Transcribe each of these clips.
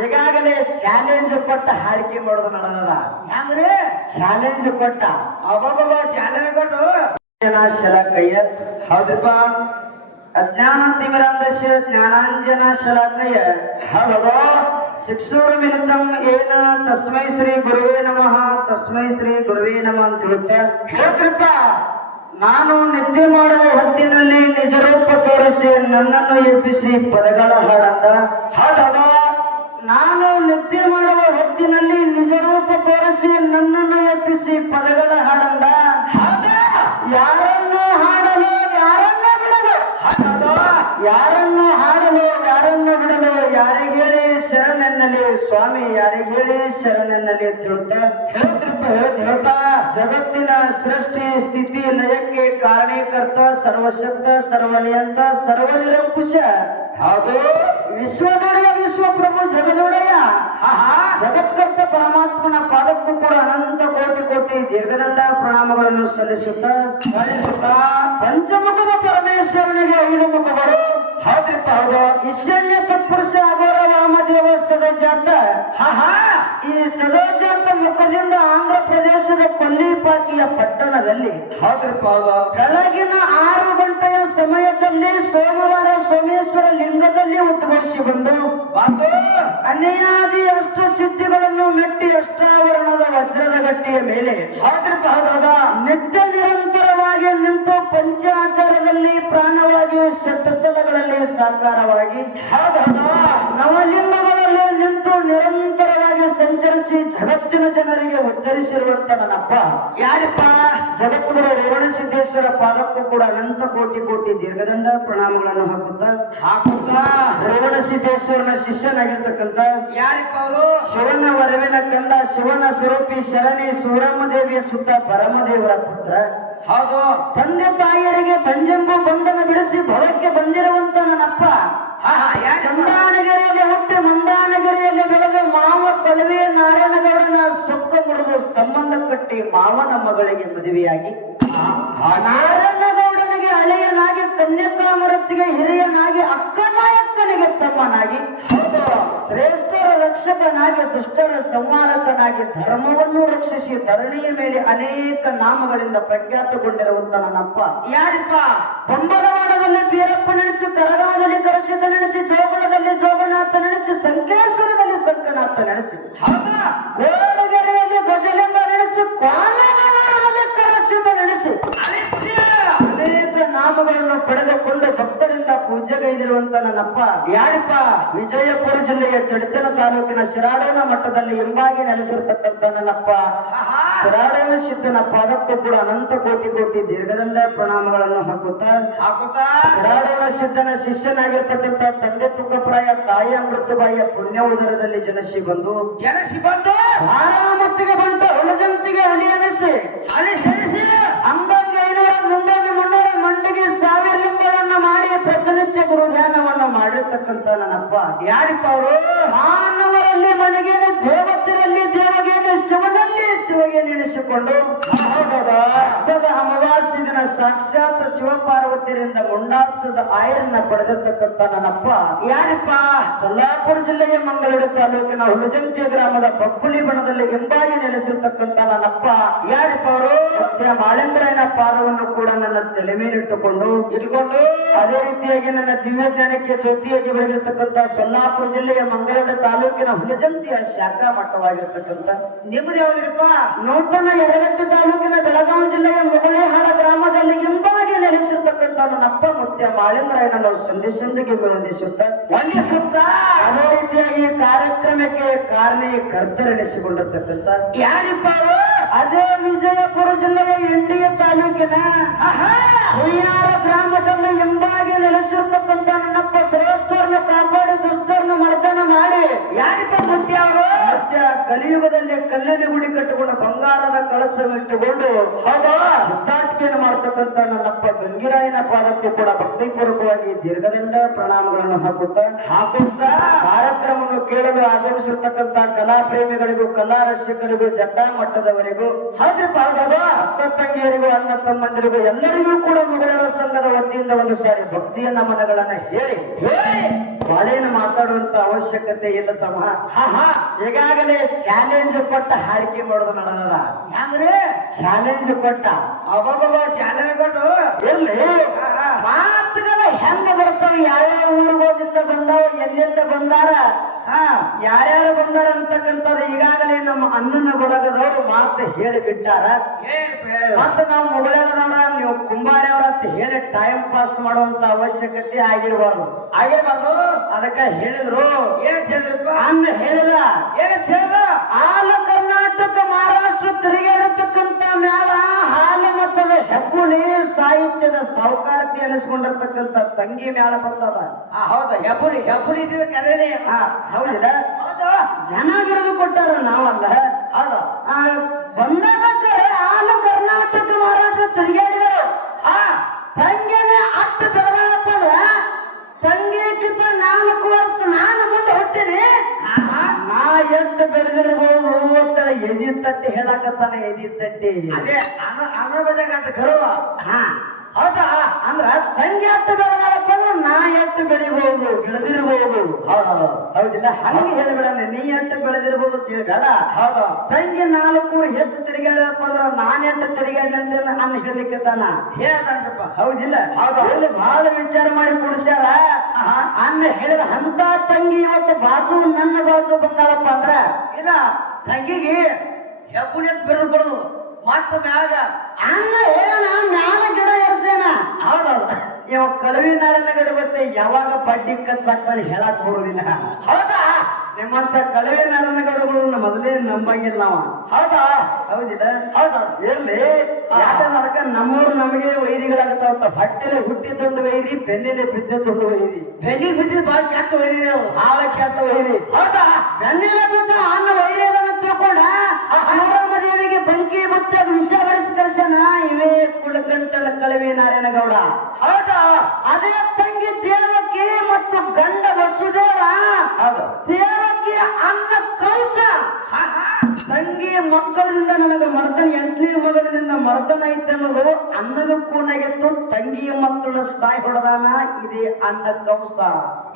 ಈಗಾಗಲೇ ಚಾಲೆಂಜ್ ಕೊಟ್ಟ ಹಾಡಿಕೆ ಮಾಡೋದು ನಡೆದದ. ಹೆಂಗ್ರಿ ಚಾಲೆಂಜ್ ಕೊಟ್ಟ. ಅಬ್ಬಬ್ಬ ಚಾಲೆಂಜ್ ಕೊಟ್ಟು. ಶಲ ಶಲಕಯ್ಯ ಹೌದಪ್ಪ ಅಜ್ಞಾನ ತಿಮಿರಾಂಧಸ್ಯ ಜ್ಞಾನಾಂಜನ ಶಲಕಯ್ಯ ಹೌದು ಶಿಕ್ಷೂರು ಮಿಲಿತಂ ಏನ? ತಸ್ಮೈ ಶ್ರೀ ಗುರುವೇ ನಮಃ. ತಸ್ಮೈ ಶ್ರೀ ಗುರುವೇ ನಮಃ ಅಂತ ಹೇಳುತ್ತೆ. ಹೇಳ್ತಿಪ್ಪ ನಾನು ನಿದ್ದೆ ಮಾಡುವ ಹೊತ್ತಿನಲ್ಲಿ ನಿಜರೂಪ ತೋರಿಸಿ ನನ್ನನ್ನು ಎಬ್ಬಿಸಿ ಪದಗಳ ಹಾಡಂತ. ಹೌದದ ನಾನು ನಿದ್ದೆ ಮಾಡುವ ಹೊತ್ತಿನಲ್ಲಿ ನಿಜರೂಪ ತೋರಿಸಿ ನನ್ನನ್ನು ಎಬ್ಬಿಸಿ ಪದಗಳ ಹಾಡಂದ. ಯಾರನ್ನು ಹಾಡಲು ಯಾರನ್ನ ಬಿಡಲು? ಯಾರನ್ನು ಹಾಡಲು ಯಾರನ್ನು ಬಿಡಲು? ಯಾರಿಗೇಳಿ ಶರಣೆನ್ನಲಿ ಸ್ವಾಮಿ ಯಾರಿಗೇಳಿ ಶರಣೆನ್ನಲಿ ತಿಳುತ್ತ ಹೇಳ್ತಾ ಜಗತ್ತಿನ ಸೃಷ್ಟಿ ಸ್ಥಿತಿ ಲಯಕ್ಕೆ ಕಾರಣೀಕರ್ತ ಸರ್ವಶಕ್ತ ಸರ್ವನಿಯಂತ ಸರ್ವನಿರಂಕುಶ. ಹೌದು. ವಿಶ್ವದೊಡೆಯ ವಿಶ್ವಪ್ರಭು ಜಗದೊಡೆಯ. ಜಗತ್ಕರ್ತ ಪರಮಾತ್ಮನ ಪಾದಕ್ಕೂ ಕೂಡ ಅನಂತ ಕೋಟಿ ಕೋಟಿ ದೀರ್ಘದಂಡ ಪ್ರಣಾಮಗಳನ್ನು ಸಲ್ಲಿಸುತ್ತಾ. ಪಂಚಮುಖದ ಪರಮೇಶ್ವರನಿಗೆ ಐದು ಮುಖಗಳು. ಹೌದ್ರಿಪ್ಪ ಹೌದು. ಈಶಾನ್ಯ ತತ್ಪುರುಷ ಅಗೋರ ವಾಮದೇವ ಸದಜಾತ. ಈ ಸದಜಾತ ಮುಖದಿಂದ ಆಂಧ್ರ ಪ್ರದೇಶದ ಕೊಲ್ಲಿಪಾಕಿಯ ಪಟ್ಟಣದಲ್ಲಿ ಹೌದ್ರಿಪ್ಪ ಹೌದು. ಬೆಳಗಿನ ಆರು ಗಂಟೆಯ ಸಮಯದಲ್ಲಿ ಸೋಮವಾರ ಸೋಮೇಶ್ವರ ಲಿಂಗದಲ್ಲಿ ಉದ್ಭವಿಸಿ ಬಂದು ಅನ್ಯಾದಿ ಅಷ್ಟ ಸಿದ್ಧಿಗಳನ್ನು ಮೆಟ್ಟಿ ಅಷ್ಟಾವರಣದ ವಜ್ರದ ಗಟ್ಟಿಯ ಮೇಲೆ ಹೌದ್ರಿಪ್ಪ ನಿತ್ಯ ನಿರಂತರವಾಗಿ ನಿಂತು ಪಂಚಾಚಾರದಲ್ಲಿ ಪ್ರಾಣವಾಗಿ ಸ್ಥಳಗಳಲ್ಲಿ ಸಾಕಾರವಾಗಿ ನವಲಿಂಗಗಳಲ್ಲಿ ನಿಂತು ನಿರಂತರವಾಗಿ ಸಂಚರಿಸಿ ಜಗತ್ತಿನ ಜನರಿಗೆ ಉದ್ಧರಿಸಿರುವಂತ ನನ್ನಪ್ಪ. ಯಾರಿಪ್ಪ? ಜಗತ್ಗುರು ರೇವಣ ಸಿದ್ದೇಶ್ವರ ಪಾದಕ್ಕೂ ಕೂಡ ಅನಂತ ಕೋಟಿ ಕೋಟಿ ದೀರ್ಘದಂಡ ಪ್ರಣಾಮಗಳನ್ನು ಹಾಕುತ್ತಾ ಹಾಕುತ್ತಾ? ರೇವಣ ಸಿದ್ದೇಶ್ವರನ ಶಿಷ್ಯನಾಗಿರ್ತಕ್ಕಂಥ ಯಾರಿಪ್ಪ ಅವರು? ಶಿವನ ವರವಿನ ಕಂದ ಶಿವನ ಸ್ವರೂಪಿ ಶರಣಿ ಸೂರಮ್ಮ ದೇವಿಯ ಸುತ್ತ ಪರಮದೇವರ ಪುತ್ರ. ತಂದೆ ತಾಯಿಯರಿಗೆ ತಂಜೆಂಬು ಬಂಧನ ಬಿಡಿಸಿ ಭವಕ್ಕೆ ಬಂದಿರುವಂತ ನನ್ನಪ್ಪ. ಚಂದಾನಗಿರಿಯಲ್ಲಿ ಹುಟ್ಟಿ ಮಂದಾನಗಿರಿಯಲ್ಲಿ ಬೆಳೆದ ಮಾವ ಕಳುವೆ ನಾರಾಯಣಗೌಡನ ಸೊಕ್ಕ ಮುಡಿದು ಸಂಬಂಧ ಕಟ್ಟಿ ಮಾವನ ಮಗಳಿಗೆ ಮದುವೆಯಾಗಿ ಆ ನಾರಾಯಣಗೌಡನಿಗೆ ಹಳೆಯನಾಗಿ ಕನ್ಯಾಕಾಮರತ್ತಿಗೆ ಹಿರಿಯನಾಗಿ ಅಕ್ಕನಾಯಕ್ಕನಿಗೆ ತಮ್ಮನಾಗಿ. ಶ್ರೇಷ್ಠರ ರಕ್ಷಕನಾಗಿ ದುಷ್ಟರ ಸಂಹಾರಕನಾಗಿ ಧರ್ಮವನ್ನು ರಕ್ಷಿಸಿ ಧರಣಿಯ ಮೇಲೆ ಅನೇಕ ನಾಮಗಳಿಂದ ಪ್ರಖ್ಯಾತಗೊಂಡಿರುವಂತ ನನ್ನಪ್ಪ. ಯಾರಿಪ್ಪ? ಬಂಬಲವಾಡದಲ್ಲಿ ಬೀರಪ್ಪ ನಡೆಸಿ ಕರಗಾವದಲ್ಲಿ ಕರಸಿದ ನಡೆಸಿ ಜೋಗುಳದಲ್ಲಿ ಜೋಗನಾಥ ನಡೆಸಿ ಸಂಕೇಶ್ವರದಲ್ಲಿ ಸಂಕನಾಥ ನಡೆಸಿ. ಗೋಡಗೆರೆಯಲ್ಲಿ ಗಜಲಿಂಗ ನಡೆಸಿ ಕರಸಿದ ನಡೆಸಿ. ಅನೇಕ ನಾಮಗಳನ್ನು ಪಡೆದುಕೊಂಡು ಭಕ್ತರಿಂದ ಪೂಜೆಗೈದಿರುವಂತ ನನ್ನಪ್ಪ ಯಾರಿಪ್ಪ? ವಿಜಯಪುರ ಜಿಲ್ಲೆಯ ಚಡಚನ ತಾಲೂಕಿನ ಶಿರಾಡೋನ ಮಠದಲ್ಲಿ ಎಂಬಾಗಿ ನೆಲೆಸಿರ್ತಕ್ಕಂಥ ನನ್ನಪ್ಪ. ಶಿರಾಡೋನ ಸಿದ್ಧನ ಪಾದಕ್ಕೂ ಕೂಡ ಅನಂತ ಕೋಟಿ ಕೋಟಿ ದೀರ್ಘದಂಡ ಪ್ರಣಾಮಗಳನ್ನು ಹಾಕುತ್ತಾ ಹಾಕುತ್ತಾ? ಶಿರಾಡೋನ ಸಿದ್ಧನ ಶಿಷ್ಯನಾಗಿರ್ತಕ್ಕಂಥ ತಂದೆ ತುಕ್ಕಪ್ರಾಯ ತಾಯಿ ಅಮೃತಬಾಯಿಯ ಪುಣ್ಯ ಉದರದಲ್ಲಿ ಜನಸಿ ಬಂದು ಜನಸಿ ಬಂದು ಆರಾಮತ್ತಿಗೆ ಬಂದು ಅನುಜಂತಿಗೆ ಅಣಿ ಅನಿಸಿ ಸರಿಸಿ ಅಂದಾಗಿ ಐನೂರ ಮುಂದಾಗಿ ಮುನ್ನೂರ ಮಂಡಿಗೆ ಸಾವಿರ ಲಿಂಗವನ್ನ ಮಾಡಿ ಪ್ರತಿನಿತ್ಯ ಗುರು ಧ್ಯಾನವನ್ನು ಮಾಡಿರ್ತಕ್ಕಂಥ ನನ್ನಪ್ಪ. ಯಾರಿಪ್ಪ ಅವರು? ಮಾನವರಲ್ಲಿ, ಮನೆಗೆ, ದೇವತರಲ್ಲಿ ಶಿವನಲ್ಲಿ ಶಿವಗೆ ನೆನೆಸಿಕೊಂಡು ಹಬ್ಬದ ಅಮಾವಾಸ್ಯ ದಿನ ಸಾಕ್ಷಾತ್ ಶಿವಪಾರ್ವತಿಯರಿಂದ ಮುಂಡಾಸದ ಆಯರನ್ನ ಪಡೆದಿರ್ತಕ್ಕಂಥ ನನ್ನಪ್ಪ. ಯಾರಪ್ಪ? ಸೊಲ್ಲಾಪುರ ಜಿಲ್ಲೆಯ ಮಂಗಳೂರು ತಾಲೂಕಿನ ಹುಲಜಂತಿ ಗ್ರಾಮದ ಬಬ್ಬುಲಿ ಬಣದಲ್ಲಿ ಹಿಂಬಾಗಿ ನೆಲೆಸಿರ್ತಕ್ಕಂಥ ನನ್ನಪ್ಪ. ಯಾರಪ್ಪ ಅವರು? ಸತ್ಯ ಮಾಳೇಂದ್ರಯ್ಯನ ಪಾದವನ್ನು ಕೂಡ ನನ್ನ ತಲೆ ಮೇಲಿಟ್ಟುಕೊಂಡು ಇಟ್ಕೊಂಡು? ಅದೇ ರೀತಿಯಾಗಿ ನನ್ನ ದಿವ್ಯ ಜ್ಞಾನಕ್ಕೆ ಜ್ಯೋತಿಯಾಗಿ ಬೆಳೆದಿರ್ತಕ್ಕಂಥ ಸೊಲ್ಲಾಪುರ ಜಿಲ್ಲೆಯ ಮಂಗಳೂರು ತಾಲೂಕಿನ ಹುಲಜಂತಿಯ ಶಾಖಾ ಮಟ್ಟವಾಗಿರ್ತಕ್ಕಂಥ ನಿಮ್ದು ಯಾವ್ದಿರಪ್ಪ ನೂತನ ಯರಗಟ್ಟಿ ತಾಲೂಕಿನ ಬೆಳಗಾವಿ ಜಿಲ್ಲೆಯ ಮುಗುಳಿಹಾಳ ಗ್ರಾಮದಲ್ಲಿ ಎಂಬಾಗಿ ನೆಲೆಸಿರ್ತಕ್ಕಂಥ ನನ್ನಪ್ಪ ಮುತ್ಯ ಸಂಧಿ ಸಂಧಿಗೆ ವಿರೋಧಿಸುತ್ತ ವಂದಿಸುತ್ತ? ಅದೇ ರೀತಿಯಾಗಿ ಈ ಕಾರ್ಯಕ್ರಮಕ್ಕೆ ಕಾರಣೀಕರ್ತರೆನಿಸಿಕೊಂಡಿರ್ತಕ್ಕಂಥ ಯಾರಿಪ್ಪ ಅದೇ ವಿಜಯಪುರ ಜಿಲ್ಲೆಯ ಇಂಡಿಯ ತಾಲೂಕಿನ ಹುಯ್ಯಾರ ಗ್ರಾಮದಲ್ಲಿ ಎಂಬಾಗಿ ನೆಲೆಸಿರ್ತಕ್ಕಂಥ ನನ್ನಪ್ಪ ಶ್ರೇಷ್ಠರನ್ನು ಕಾಪಾಡಿ ದುಷ್ಟರನ್ನು ಮರ್ದನ ಮಾಡಿ. ಯಾರಿಪ್ಪ ಮುಟ್ಟಿ ಅವರು? ಸತ್ಯ ಕಲಿಯುಗದಲ್ಲಿ ಕಲ್ಲಿನ ಗುಡಿ ಕಟ್ಟಿಕೊಂಡು ಬಂಗಾರದ ಕಳಸವಿಟ್ಟುಕೊಂಡು ಹೌದಾ? ಸಿದ್ಧಾಟಿಕೆಯನ್ನು ಮಾಡ್ತಕ್ಕಂಥ ನನ್ನಪ್ಪ ಗಂಗಿರಾಯನ ಪಾದಕ್ಕೆ ಕೂಡ ಭಕ್ತಿಪೂರ್ವಕವಾಗಿ ದೀರ್ಘದಿಂದ ಪ್ರಣಾಮಗಳನ್ನು ಹಾಕುತ್ತಾ ಹಾಕುತ್ತಾ? ಕಾರ್ಯಕ್ರಮವನ್ನು ಕೇಳಲು ಆಗಮಿಸಿರ್ತಕ್ಕಂಥ ಕಲಾ ಪ್ರೇಮಿಗಳಿಗೂ ಕಲಾ ರಸಿಕರಿಗೂ ಜಡ್ಡಾ ಮಟ್ಟದವರಿಗೂ ಹಾಗೆ ಅಕ್ಕ ತಂಗಿಯರಿಗೂ ಅಣ್ಣ ತಮ್ಮಂದಿರಿಗೂ ಎಲ್ಲರಿಗೂ ಕೂಡ ಮುಗಳ ಸಂಘದ ವತಿಯಿಂದ ಒಂದು ಸಾರಿ ಭಕ್ತಿಯ ನಮನಗಳನ್ನ ಹೇಳಿ. ಬಾಳೇನು ಮಾತಾಡುವಂತ ಅವಶ್ಯಕತೆ ಇಲ್ಲ ತಮ್ಮ. ಈಗಾಗಲೇ ಚಾಲೆಂಜ್ ಕೊಟ್ಟ ಹಾಡಿಕೆ ಮಾಡೋದು ನಡೆದದ. ಹೆಂಗ್ರಿ ಚಾಲೆಂಜ್ ಕೊಟ್ಟ ಅವಾಗ ಚಾಲೆಂಜ್ ಕೊಟ್ಟು? ಎಲ್ಲಿ? ಮಾತುಗಳ ಹೆಂಗ ಬರ್ತಾವ? ಯಾವ್ಯಾವ ಊರುಗಳಿಂದ ಬಂದಾವ ಎಲ್ಲಿಂದ ಬಂದಾರ? ಹಾ. ಯಾರ್ಯಾರು ಬಂದಾರ ಅಂತಕ್ಕಂಥದ್ದು ಈಗಾಗಲೇ ನಮ್ಮ ಅಣ್ಣನ ಬಳಗದವರು ಮಾತು ಹೇಳಿ ಬಿಟ್ಟಾರ ಮತ್ತೆ ನಾವು ಮೊಬೈಲ್ ನೀವು ಕುಂಬಾರಿಯವ್ರ ಅಂತ ಹೇಳಿ ಟೈಮ್ ಪಾಸ್ ಮಾಡುವಂತ ಅವಶ್ಯಕತೆ ಆಗಿರಬಾರ್ದು. ಆಗಿರ್ಬಾರ್ದು ಅದಕ್ಕೆ ಹೇಳಿದ್ರು. ಏನಂತ ಹೇಳಿದ್ರಪ್ಪ? ಅಂದ ಹೇಳಿದ. ಏನಂತ ಹೇಳ್ದ ಹಾಲ ಕರ್ನಾಟಕ ಮಹಾರಾಷ್ಟ್ರ ತಿರುಗಾಡತಕ್ಕಂತ ಮ್ಯಾಲ ಹಾಲು ಮತ್ತದ ಹೆಬ್ಬುಳಿ ಸಾಹಿತ್ಯದ ಸಾಹುಕಾರತಿ ಅನಿಸ್ಕೊಂಡಿರ್ತಕ್ಕಂತ ತಂಗಿ ಮ್ಯಾಲ ಬಂದದ. ಆ ಹೌದಾ ಹೆಬ್ಬುಳಿ ಹೆಬ್ಬುಳಿ ಹೌದಿಲ್ಲ? ಹೌದಾ. ಜನ ಬಿಡದು ಕೊಟ್ಟಾರ ನಾವಲ್ಲ ಹೌದಾ. ಬಂದಾಗ ಕರೆ ಹಾಲು ಕರ್ನಾಟಕ ಮಹಾರಾಷ್ಟ್ರ ತಿರುಗಾಡಿದರು ಆ ತಂಗಿನೇ ಅಷ್ಟು ಬೆಳಗಾಳಪ್ಪ ತಂಗಿಗಿಂತ ನಾಲ್ಕು ವರ್ಷ ನಾನು ಮುಂದೆ ಹುಟ್ಟಿನಿ ನಾ ಎಷ್ಟು ಬೆಳೆದಿರ್ಬೋದು ಅಂತ ಎದಿ ತಟ್ಟಿ ಹೇಳಕತ್ತಾನೆ ಎದಿ ತಟ್ಟಿ. ಅದೇ ಅನ್ನ ಅನ್ನ ಬಜಾಗ ಅಂತ ಕರುವ. ಹಾ. ಹೌದಾ ಅಂದ್ರ ತಂಗಿ ಎಷ್ಟು ಬೆಳೆದಾಳಪ್ಪ ಅಂದ್ರೆ ನಾ ಎಷ್ಟು ಬೆಳಿಬಹುದು ಬೆಳೆದಿರಬಹುದು ಹೌದಿಲ್ಲ? ಹಂಗೆ ಹೇಳಬೇಡ ನೀ ಎಷ್ಟು ಬೆಳೆದಿರಬಹುದು ಅಂತ ಹೌದಾ. ತಂಗಿ ನಾಲ್ಕು ಹೆಚ್ಚು ತಿರುಗಾಡಪ್ಪ ಅಂದ್ರೆ ನಾನ್ ಎಷ್ಟು ತಿರುಗಾಡಿ ಅಂತ ನಾನು ಹೇಳಲಿಕ್ಕೆ ತಾನ? ಹೇಳ್ತಾನಪ್ಪ. ಹೌದಿಲ್ಲ? ಹೌದು. ಇಲ್ಲಿ ಬಹಳ ವಿಚಾರ ಮಾಡಿ ಕುಡಿಸ್ಯಾರ? ಅನ್ನ ಹೇಳಿದ ಅಂತ ತಂಗಿ ಇವತ್ತು ಬಾಜು ನನ್ನ ಬಾಜು ಬಂದಾಳಪ್ಪ ಅಂದ್ರ? ಇಲ್ಲ ತಂಗಿಗೆ ಹೆಬ್ಬುಳಿ ಅಂತ ಬಿರುದು ಕೊಡೋದು ಮತ್ತೆ ಮ್ಯಾಗ? ಅನ್ನ ಹೇಳೋಣ ನಾನು ಗಿಡ ಎರ್ಸೇನ? ಹೌದೌದು. ಇವ ಕಳವಿ ನಾರಿನ ಗಿಡ ಗೊತ್ತೆ ಯಾವಾಗ ಬಡ್ಡಿ ಕಚ್ಚಾಕ್ತಾನೆ ಹೇಳಕ್ ಬರುದಿಲ್ಲ. ಹೌದಾ? ನಿಮ್ಮಂತ ಕಳವಿ ನಾರಿನ ಗಿಡಗಳನ್ನ ಮೊದಲೇ ನಂಬಂಗಿಲ್ಲ ನಾವ ಹೌದಾ? ಹೌದಿಲ್ಲ? ಹೌದಾ? ಎಲ್ಲಿ ಯಾಕಂದ್ರೆ ನಮ್ಮವ್ರು ನಮಗೆ ವೈರಿಗಳಾಗತ್ತಾವ ಹೊಟ್ಟೆಲೆ ಹುಟ್ಟಿದ್ದೊಂದು ವೈರಿ ಬೆನ್ನೆಲೆ ಬಿದ್ದದ್ದೊಂದು ವೈರಿ. ಬೆನ್ನಿ ಬಿದ್ದಿದ್ದು ಭಾಳ ಕೆಟ್ಟ ವೈರಿ ಅವು ಆಳ ಕೆಟ್ಟ ವೈರಿ. ಹೌದಾ? ಬೆನ್ನೆಲೆ ಬಿದ್ದ ಅನ್ನ ವೈರಿ ಅದನ್ನ ತಿಳ್ಕೊಂಡ? ದೇವಿಗೆ ಬಂಕಿ ಮುತ್ತ ವಿಷ ಬರಿಸಿ ಇವೇ ಕುಳಗಂಟಲ ಕಳವಿ ನಾರಾಯಣ ಗೌಡ ಹೌದಾ? ಅದೇ ತಂಗಿ ದೇವಕ್ಕೆ ಮತ್ತು ಗಂಡ ವಸುದೇವ ಹೌದು. ದೇವಕ್ಕೆ ಅನ್ನ ಹಾ ತಂಗಿ ಮಕ್ಕಳಿಂದ ನನಗೆ ಮರ್ದನ ಎಂಟನೇ ಮಗಳಿಂದ ಮರ್ದನ ಇದ್ದನದು ಅನ್ನೋದು ಕೂನಾಗಿತ್ತು ತಂಗಿಯ ಮಕ್ಕಳ ಸಾಯಿ ಹೊಡೆದಾನ? ಇದೇ ಅನ್ನ ಕೌಸ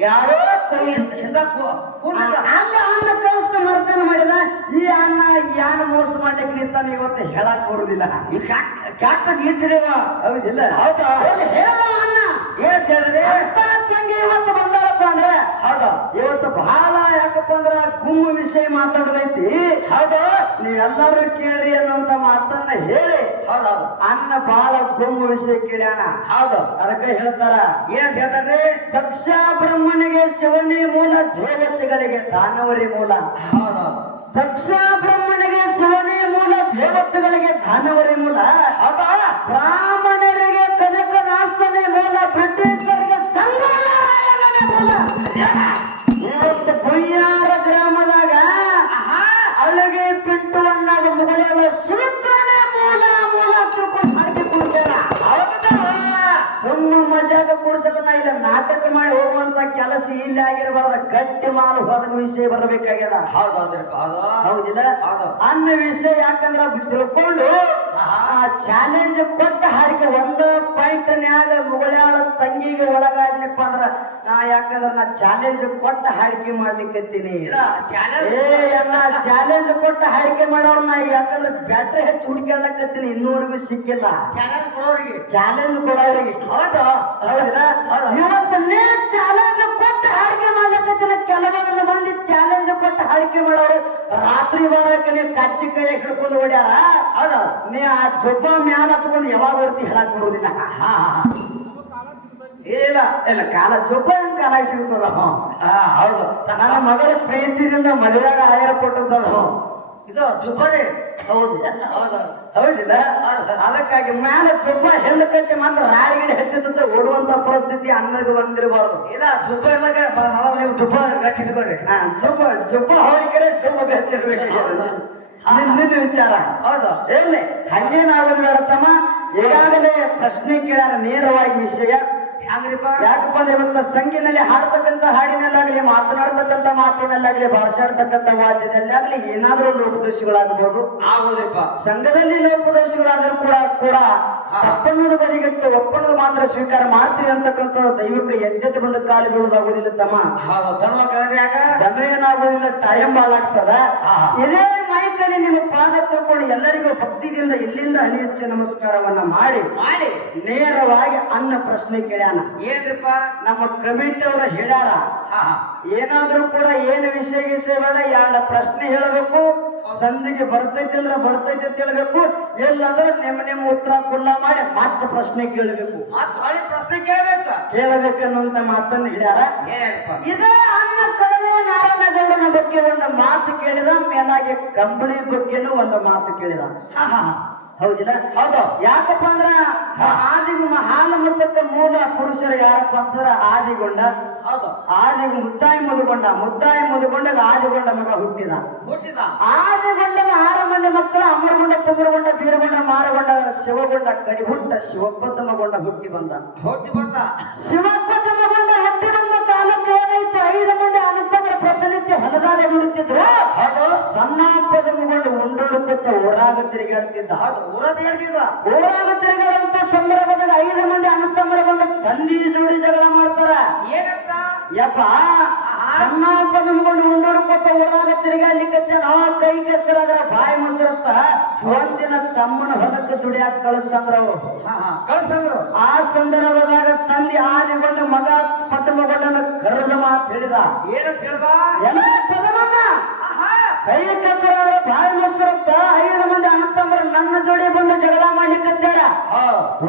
ಯಾರೋ. ಅಲ್ಲಿ ಅನ್ನ ಮಾಡಿದ ಈ ಯಾನ ಮೋಸ ಮಾಡ್ಲಿಕ್ಕೆ ನಿಂತಾನೆ ಇವತ್ತು ಹೇಳಕ್ ಕ್ಯಾಟ್ ಕ್ಯಾಟ್ ಗೀಚಿದೇವ ಹೌದಿಲ್ಲ. ಹೌದಾ? ಹೇಳ ಅನ್ನ ಏನ್ ಹೇಳಿದ್ರಿ ತಂಗಿ ಇವತ್ತು ಬಂದಾರಪ್ಪ ಅಂದ್ರೆ? ಹೌದಾ? ಇವತ್ತು ಬಹಳ ಯಾಕಪ್ಪ ಅಂದ್ರ ಗುಮ್ಮ ವಿಷಯ ಮಾತಾಡೋದೈತಿ. ಹೌದು? ನೀವೆಲ್ಲರೂ ಕೇಳಿ ಅನ್ನುವಂತ ಮಾತನ್ನ ಹೇಳಿ. ಹೌದೌದು ಅನ್ನ ಬಾಳ ಗುಮ್ಮ ವಿಷಯ ಕೇಳ್ಯಾನ. ಹೌದು? ಅದಕ್ಕೆ ಹೇಳ್ತಾರ ಏನ್ ಹೇಳ್ತಾರ್ರಿ? ದಕ್ಷ ಬ್ರಹ್ಮನಿಗೆ ಶಿವನೇ ಮೂಲ ದೇವತೆಗಳಿಗೆ ದಾನವರಿ ಮೂಲ. ಹೌದೌದು ದಕ್ಷ ಬ್ರಹ್ಮನಿಗೆ ಶಿವನೇ ಮೂಲ, ದೇವತೆಗಳಿಗೆ ದಾನವರೇ ಮೂಲ. ಹೌದಾ ಬ್ರಾಹ್ಮಣರಿಗೆ ಕನಕದಾಸನೇ ಮೂಲ, ಬ್ರಿಟಿಷರಿಗೆ ಮೂಲ. ಇವತ್ತು ಬುಯ್ಯಾರ ಗ್ರಾಮದಾಗ ಅಲ್ಲಿಗೆ ಬಿಟ್ಟು ಅನ್ನದ ಮುಗಳೆಲ್ಲ ಸುಮ್ಮ ಮಜಾಗ ಕೂಡ್ಸದನ್ನ ಇಲ್ಲ ನಾಟಕ ಮಾಡಿ ಹೋಗುವಂತ ಕೆಲಸ ಇಲ್ಲಿ ಆಗಿರಬಾರ್ದ ಗಟ್ಟಿ ಮಾಲು ಹೊರಗ ವಿಷಯ ಬರಬೇಕಾಗ್ಯದ. ಹೌದಿಲ್ಲ? ಹೌದು. ಅನ್ನ ವಿಷಯ ಯಾಕಂದ್ರ ತಿಳ್ಕೊಂಡು ಆ ಚಾಲೆಂಜ್ ಕೊಟ್ಟ ಹಾಡಿಕೆ ಒಂದ ಪಾಯಿಂಟ್ ನ್ಯಾಗ ಮುಗಳಾಳ ತಂಗಿಗೆ ಒಳಗಾಡ್ಲಿಪ್ಪ ಅಂದ್ರ ನಾ ಯಾಕಂದ್ರ ನಾ ಚಾಲೆಂಜ್ ಕೊಟ್ಟ ಹಾಡಿಕೆ ಮಾಡ್ಲಿಕ್ಕತ್ತೀನಿ ಏ ಚಾಲೆಂಜ್ ಕೊಟ್ಟ ಹಾಡಿಕೆ ಮಾಡೋರ್ ನಾ ಯಾಕಂದ್ರ ಬ್ಯಾಟ್ರಿ ಹೆಚ್ಚು ಹುಡುಕಾಡ್ಲಕತ್ತೀನಿ ಇನ್ನೂರಿಗೂ ಸಿಕ್ಕಿಲ್ಲ. ಚಾಲೆಂಜ್ ಕೊಡೋರಿಗೆ. ಹೌದಾ. ಹೌದಾ. ಇವತ್ತು ಇವತ್ತನ್ನೇ ಚಾಲೆಂಜ್ ಕೊಟ್ಟು ಹಾಡಿಕೆ ಮಾಡ್ಲಕತ್ತಿನ ಕೆಲವೊಂದು ಮಂದಿ ಚಾಲೆಂಜ್ ಕೊಟ್ಟು ಹಾಡಿಕೆ ಮಾಡೋರು ರಾತ್ರಿ ಬರಕ್ಕೆ ಕಚ್ಚಿ ಕೈ ಹಿಡ್ಕೊಂಡು ಓಡ್ಯಾರ? ಹೌದಾ. ನೀ ಜೊಬ್ಬ ಮ್ಯಾಲ ಹತ್ಕೊಂಡು ಯಾವಾಗ ಓಡ್ತಿ ಹೇಳಕ್ ಬರೋದಿಲ್ಲ. ಹಾ ಹಾ. ಇಲ್ಲ ಇಲ್ಲ ಕಾಲ ಜೊಬ್ಬ ಹೆಂಗ್ ಕಾಲ ಸಿಗ್ತದ? ಹಾ ಹೌದು. ನನ್ನ ಮಗಳ ಪ್ರೀತಿಯಿಂದ ಮದುವೆಯಾಗ ಆಯರ ಕೊಟ್ಟದ್ದದ ಇದು ಜುಬ್ಬರಿ ಹೌದು. ಹೌದು. ಹೌದಿಲ್ಲ? ಅದಕ್ಕಾಗಿ ಮ್ಯಾಲ ಜುಬ್ಬ ಹೆಂದ ಕಟ್ಟಿ ಮಾತ್ರ ರಾಡಿಗಿಡಿ ಹತ್ತಿದಂತ ಓಡುವಂತ ಪರಿಸ್ಥಿತಿ ಅನ್ನದ ಬಂದಿರಬಾರ್ದು. ಇಲ್ಲ ಜುಬ್ಬ ಇಲ್ಲಕ ನೀವು ಜುಬ್ಬ ಗಚ್ಚಿಟ್ಕೊಳ್ರಿ. ಜುಬ್ಬ ಜುಬ್ಬ ಹೋಗಿದ್ರೆ ಜುಬ್ಬ ಹಚ್ಚಿರ್ಬೇಕು ನಿನ್ನ ವಿಚಾರ. ಹೌದು. ಎಲ್ಲಿ? ಹಂಗೇನಾಗೋದು ಬೇಡ ತಮ್ಮ ಈಗಾಗಲೇ ಪ್ರಶ್ನೆ ಕೇಳ ನೇರವಾಗಿ ವಿಷಯ. ಯಾಕಪ್ಪ ಅಂದ್ರೆ ಇವತ್ತ ಸಂಗಿನಲ್ಲಿ ಹಾಡ್ತಕ್ಕಂಥ ಹಾಡಿನಲ್ಲಾಗ್ಲಿ ಮಾತನಾಡ್ತಕ್ಕಂಥ ಮಾತಿನಲ್ಲಾಗ್ಲಿ ಭಾಷಾಡ್ತಕ್ಕಂಥ ವಾದ್ಯದಲ್ಲಾಗ್ಲಿ ಏನಾದ್ರೂ ಲೋಪದೋಷಗಳಾಗಬಹುದು ಆಗೋದ್ರಿಪ್ಪ ಸಂಘದಲ್ಲಿ ಲೋಪದೋಷಗಳಾದರೂ ಕೂಡ ಕೂಡ ಅಪ್ಪನ್ನ ತಪ್ಪನ್ನೋದು ಬದಿಗಿಟ್ಟು ಒಪ್ಪನ್ನೋದು ಮಾತ್ರ ಸ್ವೀಕಾರ ಮಾಡ್ತೀವಿ ಅಂತಕ್ಕಂಥ ದೈವಕ್ಕೆ ಎದ್ದೆದ್ದು ಬಂದ ಕಾಲು ಬೀಳೋದಾಗೋದಿಲ್ಲ ತಮ್ಮ. ಧರ್ಮ ಏನಾಗೋದಿಲ್ಲ ಟೈಮ್ ಬಾಳಾಗ್ತದ ಹಾ, ಹಾ. ಇದೇ ಮೈಕಲ್ಲಿ ನಿಮ್ಮ ಪಾದ ತಿಳ್ಕೊಂಡು ಎಲ್ಲರಿಗೂ ಭಕ್ತಿದಿಂದ ಇಲ್ಲಿಂದ ಹನಿ ಹಚ್ಚ ನಮಸ್ಕಾರವನ್ನ ಮಾಡಿ. ಮಾಡಿ. ನೇರವಾಗಿ ಅನ್ನ ಪ್ರಶ್ನೆ ಕೇಳ್ಯಾನ. ಏನ್ರಿಪ್ಪ? ನಮ್ಮ ಕಮಿಟಿ ಅವರು ಹೇಳ್ಯಾರ. ಏನಾದ್ರೂ ಕೂಡ ಏನು ವಿಷಯ ಗಿಷಯ ಬೇಡ ಎರಡು ಪ್ರಶ್ನೆ ಹೇಳಬೇಕು ಸಂಧಿಗೆ ಬರ್ತೈತಿ ಅಂದ್ರೆ ಬರ್ತೈತಿ ಅಂತ ಹೇಳ್ಬೇಕು. ಎಲ್ಲಾದ್ರೂ ನಿಮ್ಮ ನಿಮ್ಮ ಉತ್ತರ ಕುಲ್ಲ ಮಾಡಿ ಮತ್ತೆ ಪ್ರಶ್ನೆ ಕೇಳಬೇಕು. ಮತ್ತೆ ಹೊಳಿ ಪ್ರಶ್ನೆ ಕೇಳಬೇಕು. ಕೇಳಬೇಕನ್ನುವಂತ ಮಾತನ್ನು ಹೇಳ್ಯಾರ. ಇದೇ ಅನ್ನ ಕಡಿಮೆ ನಾರಾಯಣಗೌಡನ ಬಗ್ಗೆ ಒಂದು ಮಾತು ಕೇಳಿದ ಮೇಲಾಗಿ ಕಂಬಳಿ ಬಗ್ಗೆನೂ ಒಂದು ಮಾತು ಕೇಳಿದ. ಹೌದಿಲ್ಲ? ಹೌದು. ಯಾಕಪ್ಪ ಅಂದ್ರ ಆದಿ ಹಾಲು ಮುಟ್ಟಕ್ಕೆ ಮೂಲ ಪುರುಷರು ಯಾರಪ್ಪ ಅಂತಂದ್ರ? ಆದಿಗೊಂಡ. ಹೌದು. ಆದಿ ಮುದ್ದಾಯಿ ಮುದುಗೊಂಡ ಮುದ್ದಾಯಿ ಮುದುಗೊಂಡಾಗ ಆದಿಗೊಂಡ ಮಗ ಹುಟ್ಟಿದ. ಹುಟ್ಟಿದ. ಆದಿಗೊಂಡನ ಆರು ಮಂದಿ ಮಕ್ಕಳು ಅಮರಗೊಂಡ ತುಮರಗೊಂಡ ಬೀರಗೊಂಡ ಮಾರಗೊಂಡ ಶಿವಗೊಂಡ ಕಡಿ ಹುಟ್ಟ ಹುಟ್ಟಿ ಬಂದ. ಹುಟ್ಟಿ ಬಂದ. ಬಂದ ಕಾಲಕ್ಕೆ ಏನಾಯ್ತು ಐದು ಮಂದಿ ಅನಂತರ ಪ್ರತಿನಿತ್ಯ ಹೊಲದಾಗ ದುಡುತ್ತಿದ್ರು ಹೌದು. ಸಣ್ಣ ಪದಮಗೊಂಡು ಉಂಡುಡುತ್ತ ಊರಾಗ ತಿರುಗಾಡ್ತಿದ್ದ ಓಡಾಗ ತಿರುಗಾಡುವಂತ ಸಂದರ್ಭದಲ್ಲಿ ಐದು ಮಂದಿ ಅನಂತಮರ ಬಂದು ತಂದಿ ಜೋಡಿ ಜಗಳ ಮಾಡ್ತಾರ. ಏನಂತ? ಯಪ್ಪ ಸಣ್ಣ ಪದಮಗೊಂಡು ಉಂಡುಡುಕೊತ್ತ ಊರಾಗ ತಿರುಗಾಡ್ಲಿಕ್ಕೆ ಆ ಕೈ ಕೆಸರಾದ್ರ ಬಾಯಿ ಮೊಸರತ್ತ ಒಂದಿನ ತಮ್ಮನ ಹೊಲಕ್ಕೆ ದುಡಿಯಾಕ ಕಳಿಸಂದ್ರ. ಅವ್ರು ಹಾ ಆ ಸಂದರ್ಭದಾಗ ತಂದೆ ಆದಿಗೊಂಡ ಮಗ ಪದ್ಮಗೊಂಡನ ಕರೆದ ಮಾತು ಹೇಳಿದ. ಏನಂತ ಹೇಳ್ದ? ಎಲ್ಲ ಪದಮಣ್ಣ ಕೈ ಕೆಸರಾದ ಬಾಯಿ ಮೊಸರತ್ತ ಐದು ಮಂದಿ ಅಣ್ಣತಮ್ಮರು ನನ್ನ ಜೋಡಿ ಬಂದು ಜಗಳ ಮಾಡ್ಲಿಕ್ಕತ್ತಾರ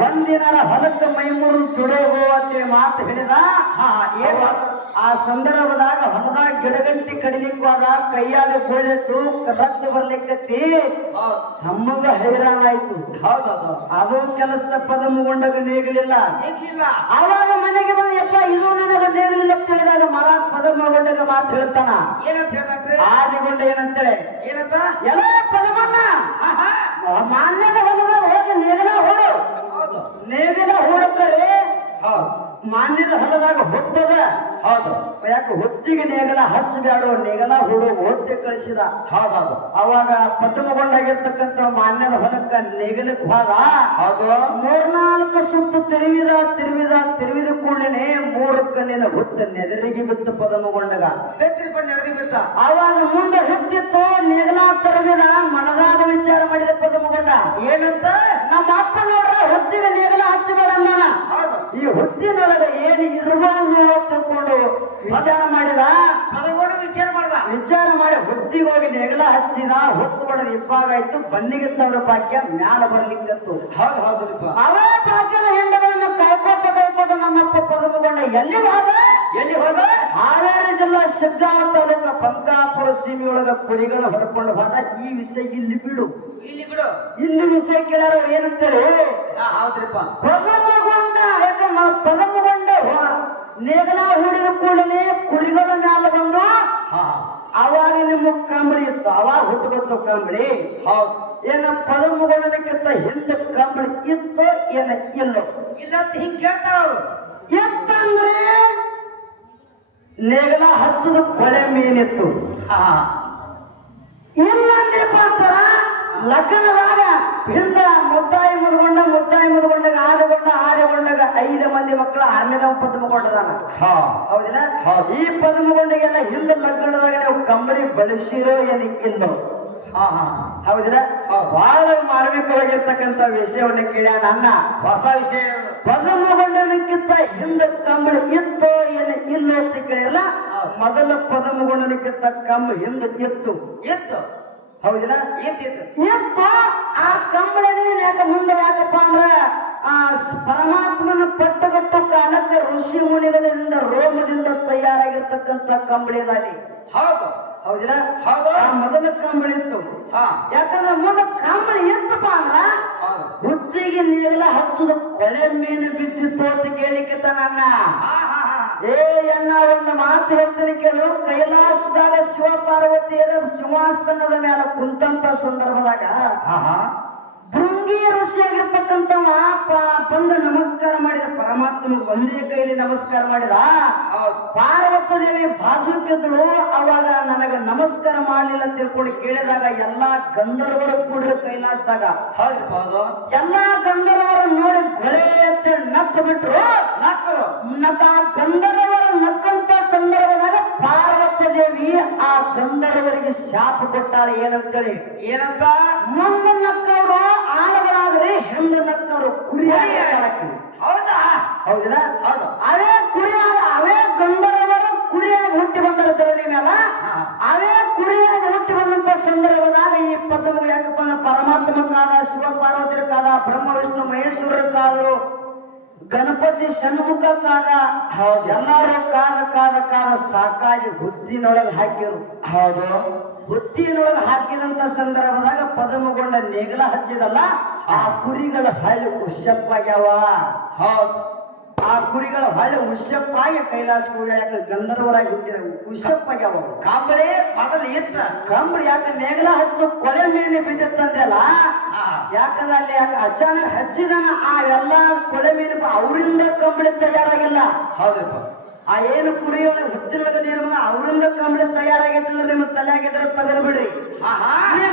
ಒಂದಿನ ಹೊಲಕ್ಕೆ ಮೈಮೂರು ತುಡೋಗೋ ಅಂತೇಳಿ ಮಾತು ಹೇಳಿದ. ಏನ್ ಆ ಸಂದರ್ಭದಾಗ ಹೊಲದಾಗ ಗಿಡಗಂಟಿ ಕಡಿಲಿಕ್ಕಾಗ ಕೈಯಾಗ ಕೊಳ್ಳೆತ್ತು ರಕ್ತ ಬರ್ಲಿಕ್ಕತ್ತಿ. ಹೌದು. ತಮ್ಮಗ ಹೈರಾಣ ಆಯ್ತು. ಹೌದೌದು ಅದು ಕೆಲಸ ಪದ ಮುಗೊಂಡಾಗ ನೇಗಲಿಲ್ಲ. ಏಕಿಲ್ಲ ಆವಾಗ ಮನೆಗೆ ಬಂದು ಯಪ್ಪ ಇದು ನನಗೆ ನೇಗಲಿಲ್ಲ ಅಂತ ಹೇಳಿದಾಗ ಮಗ ಪದ ಮುಗೊಂಡಾಗ ಮಾತು ಹೇಳ್ತಾನ. ಆದಿಗೊಂಡ ಏನಂತೇಳಿ. ಏನಂತ? ಎಲ್ಲ ಪದಮಣ್ಣ ಮಾನ್ಯತೆ ಮಾನ್ಯದ ಹೊಲದಾಗ ಹೋಗಿ ನೇಗಲ ಹೋಡು. ನೇಗಿಲ ಹೂಡತ್ತರೆ ಮಾನ್ಯದ ಹೊಲದಾಗ ಹೊತ್ತದ? ಹೌದು. ಯಾಕೆ ಹೊತ್ತಿಗೆ ನೇಗಲ ಹಚ್ಚಬ್ಯಾಡೋ? ನೇಗಲ ಹುಡುಗ ಹೊತ್ತಿ ಕಳಿಸಿದ? ಹೌದೌದು ಅವಾಗ ಪದ್ಮಗೊಂಡಾಗಿರ್ತಕ್ಕಂಥ ಮಾನ್ಯದ ಹೊಲಕ್ಕ ನೇಗಲಕ್ಕೆ ಹೋದ? ಹೌದು. ಮೂರ್ನಾಲ್ಕು ಸುತ್ತ ತಿರುವಿದ ತಿರುವಿದ ತಿರುವಿದ ಕೂಡಲೇ ಮೂರು ಕಣ್ಣಿನ ಹೊತ್ತ ನೆದರಿಗೆ ಬಿತ್ತು ಪದ್ಮಗೊಂಡಗ. ಅವಾಗ ಮುಂದೆ ಹೊತ್ತಿತ್ತು ನೇಗಲ ತರವಿದ ಮನದಾಗ ವಿಚಾರ ಮಾಡಿದ ಪದ್ಮಗೊಂಡ. ಏನಂತ? ನಮ್ಮ ಅಪ್ಪ ನೋಡ್ರ ಹೊತ್ತಿಗೆ ನೇಗಲ ಹಚ್ಚಬೇಡ ಹೌದು. ಈ ಹುದ್ದಿನೊಳಗೆ ಏನು ಇರಬಹುದು ತಿಳ್ಕೊಂಡು ವಿಚಾರ ಮಾಡಿದ? ವಿಚಾರ ಮಾಡಿದ. ವಿಚಾರ ಮಾಡಿ ಹುದ್ದಿಗೆ ಹೋಗಿ ನೆಗಲ ಹಚ್ಚಿದ ಹೊತ್ತು ಹೊಡೆದ ಇಪ್ಪಾಗಾಯ್ತು ಬನ್ನಿಗೆ ಸಾವಿರ ಭಾಗ್ಯ ಮ್ಯಾಲ ಬರ್ಲಿಕ್ಕಂತು. ಹೌದು ಹೌದ್ರಿಪ್ಪ ಅವೇ ಭಾಗ್ಯದ ಹೆಂಡಗಳನ್ನ ಕಾಯ್ಕೋತ ಕಾಯ್ಕೋತ ನಮ್ಮಪ್ಪ ಪದಕೊಂಡ ಎಲ್ಲಿ ಹೋದ? ಎಲ್ಲಿ ಹೋದ? ಹಾವೇರಿ ಜಿಲ್ಲಾ ಸಿಗ್ಗಾಂವ ತಾಲೂಕ ಪಂಕಾಪುರ ಸೀಮೆಯೊಳಗ ಕುರಿಗಳ ಹೊಡ್ಕೊಂಡು ಹೋದ. ಈ ವಿಷಯ ಇಲ್ಲಿ ಬಿಡು. ಇಲ್ಲಿ ಬಿಡು. ಇಲ್ಲಿ ವಿಷಯ ಕೇಳಾರ ಅವ್ರು ಏನಂತೇಳಿ ಹೌದ್ರಿಪ್ಪ ಪದಮಗೊಂಡ ಪದಮಗೊಂಡ ಹೊ- ನೇಗಲ ಹಿಡಿದ ಕೂಡಲೇ ಕುರಿಗಳ ಮ್ಯಾಲ ಬಂದು ಹಾ. ಅವಾಗ ನಿಮ್ಮ ಕಂಬಳಿ ಇತ್ತು. ಅವಾಗ ಹುಟ್ಟುಗೊತ್ತು ಕಂಬಳಿ. ಹೌದು. ಏನ ಪದಮಗೊಂಡನಕ್ಕಿಂತ ಹಿಂದೆ ಕಂಬಳಿ ಇತ್ತು ಏನ ಇಲ್ಲ? ಇಲ್ಲ ಅಂತ ಹಿಂಗ್ ಕೇಳ್ತಾರ ಅವ್ರು. ಎತ್ತಂದ್ರೆ ನೇಗಲ ಹಚ್ಚದ ಕೊಳೆ ಮೀನಿತ್ತು. ಅಂತಾರ ಲಗ್ನದಾಗ ಹಿಂದ ಮುದ್ದಾಯಿ ಮುದ್ಕೊಂಡ ಮುದ್ದಾಯಿ ಮುದ್ಕೊಂಡಾಗ ಆದಗೊಂಡ ಆದಗೊಂಡಾಗ ಐದು ಮಂದಿ ಮಕ್ಕಳು ಆರನೇ ಪದ್ಮಗೊಂಡದಾನ. ಹಾ. ಹೌದಿಲ್ಲ? ಹೌದು. ಈ ಪದ್ಮಗೊಂಡಿಗೆಲ್ಲ ಹಿಂದ ಲಗ್ನದಾಗ ನೀವು ಕಂಬಳಿ ಬಳಸಿರೋ ಏನು ಹಾ ಹಾ. ಹೌದಿಲ್ಲ? ಹೌದು. ಬಹಳ ಮಾರ್ಮಿಕವಾಗಿರ್ತಕ್ಕಂಥ ವಿಷಯವನ್ನು ಕೇಳ ನನ್ನ. ಹೊಸ ವಿಷಯ. ಪದಮಗೊಂಡನಕ್ಕಿಂತ ಹಿಂದ ಕಂಬಳಿ ಇತ್ತೋ ಏನು ಇಲ್ಲ ಅಂತ ಕೇಳಿಲ್ಲ. ಮೊದಲ ಪದಮಗೊಂಡನಕ್ಕಿಂತ ಕಂಬ ಹಿಂದ ಇತ್ತು. ಎತ್ತು ಹೌದಿಲ್ಲ? ಆ ಕಂಬಳನೇ ಯಾಕೆ ಮುಂದೆ ಯಾಕಪ್ಪ ಅಂದ್ರ ಆ ಪರಮಾತ್ಮನ ಪಟ್ಟಗಟ್ಟು ಕಾಲಕ್ಕೆ ಋಷಿ ಮುನಿಗಳಿಂದ ರೋಮದಿಂದ ತಯಾರಾಗಿರ್ತಕ್ಕಂಥ ಕಂಬಳಿ ಅದಾರಿ ಹೌದು. ಹೌದಿಲ್ಲ? ಹೌದು. ಆ ಮೊದಲ ಕಂಬಳಿ ಇತ್ತು. ಹಾ. ಯಾಕಂದ್ರೆ ಮೊದಲ ಕಂಬಳಿ ಎಂತಪ್ಪ ಅಂದ್ರ ಹುತ್ತಿಗೆ ನೀವೆಲ್ಲ ಹಚ್ಚುದ ಕೊಳೆ ಮೀನು ಬಿದ್ದಿತ್ತು ಅಂತ ಕೇಳಿಕೆ ನನ್ನ ಹಾ. ಏ ಎನ್ನ ಒಂದು ಮಾತು ಹೇಳ್ತೀನಿ ಕೇಳು ಕೈಲಾಸದಾಗ ಶಿವ ಪಾರ್ವತಿಯರ ಸಿಂಹಾಸನದ ಮೇಲೆ ಕುಂತಂತ ಸಂದರ್ಭದಾಗ ಋಷಿಯಾಗಿರ್ತಕ್ಕಂಥವ ಪ- ಬಂದು ನಮಸ್ಕಾರ ಮಾಡಿದ ಪರಮಾತ್ಮ ಒಂದೇ ಕೈಲಿ ನಮಸ್ಕಾರ ಮಾಡಿದ ಪಾರ್ವತ ದೇವಿ ಬಾಜುಕಿದ್ದಳು ಅವಾಗ ನನಗ ನಮಸ್ಕಾರ ಮಾಡಲಿಲ್ಲ ತಿಳ್ಕೊಂಡು ಕೇಳಿದಾಗ ಎಲ್ಲಾ ಗಂಧರ್ವರು ಕೂಡ ಕೈಲಾಸದಾಗ. ಎಲ್ಲಾ ಗಂಧರ್ವರು ನೋಡಿ ಗೊಳೆ ಅಂತ ನಕ್ಕ ಬಿಟ್ರು. ನಾಲ್ಕರು ನಕ್ಕ ಗಂಧರ್ವರು ನಕ್ಕಂತ ಸಂದರ್ಭದಾಗ ಪಾರ್ವತ ದೇವಿ ಆ ಗಂಧರ್ವರಿಗೆ ಶಾಪ ಕೊಟ್ಟಾಳೆ ಏನಂತೇಳಿ? ಏನಪ್ಪ ಮುಂದೆ ನಕ್ಕವರು ಆಳುಗಳಾದ್ರೆ ಹಿಂದೆ ನಕ್ಕವರು ಕುರಿ ಹೌದಾ? ಹೌದಾ? ಅವೇ ಕುರಿ ಅವೇ ಗಂಧರ್ವರು ಕುರಿಯಾಗಿ ಹುಟ್ಟಿ ಬಂದರ ಧರಣಿ ಮೇಲೆ. ಅವೇ ಕುರಿಯಾಗಿ ಹುಟ್ಟಿ ಬಂದಂತ ಸಂದರ್ಭದಾಗ ಈ ಪದ್ಮ ಯಾಕಪ್ಪ ಪರಮಾತ್ಮ ಕಾಲ ಶಿವ ಪಾರ್ವತಿರ ಕಾಲ ಬ್ರಹ್ಮ ವಿಷ್ಣು ಮಹೇಶ್ವರರ ಕಾಲು ಗಣಪತಿ ಷಣ್ಮುಖ ಕಾಲ ಎಲ್ಲರೂ ಕಾಲ ಕಾಲ ಕಾಲ ಸಾಕಾಗಿ ಹುದ್ದಿನೊಳಗೆ ಹಾಕಿರು. ಹೌದು. ಹುದ್ದಿನೊಳಗೆ ಹಾಕಿದಂತ ಸಂದರ್ಭದಾಗ ಪದಮಗೊಂಡ ನೇಗಲ ಹಚ್ಚಿದಲ್ಲ ಆ ಕುರಿಗಳ ಹಳ್ಳಿ ಕುಶಪ್ಪಾಗ್ಯಾವ ಹೌದು. ಆ ಕುರಿಗಳ ಹಳ್ಳಿ ಉಷಪ್ಪಾಗಿ ಕೈಲಾಸ ಯಾಕಂದ್ರೆ ಗಂಧರ್ವರಾಗಿ ಹುಟ್ಟಿದ ಉಷಪ್ಪಾಗ್ಯಾವ ಅವು. ಕಾಂಬರೆ ಮೊದಲು ಇಟ್ಟ ಕಂಬಳಿ ಯಾಕೆ ನೇಗಲ ಹಚ್ಚು ಕೊಲೆ ಮೇಲೆ ಬಿದ್ದಿತ್ತಂದೆಲ್ಲ. ಯಾಕಂದ್ರೆ ಅಲ್ಲಿ ಯಾಕೆ ಅಚಾನಕ್ ಹಚ್ಚಿದನ ಆ ಎಲ್ಲ ಕೊಲೆ ಮೇಲೆ ಅವರಿಂದ ಕಂಬಳಿ ತಯಾರಾಗಿಲ್ಲ. ಹೌದಪ್ಪ ಆ ಏನು ಕುರಿ ಹುತ್ತಿರದ ನೀರು ಅವರಿಂದ ಕಂಬಳಿ ತಯಾರಾಗೈತೆ ಅಂದ್ರೆ ನಿಮ್ಮ ತಲೆಯಾಗಿದ್ರೆ ತೆಗೆದು ಬಿಡ್ರಿ.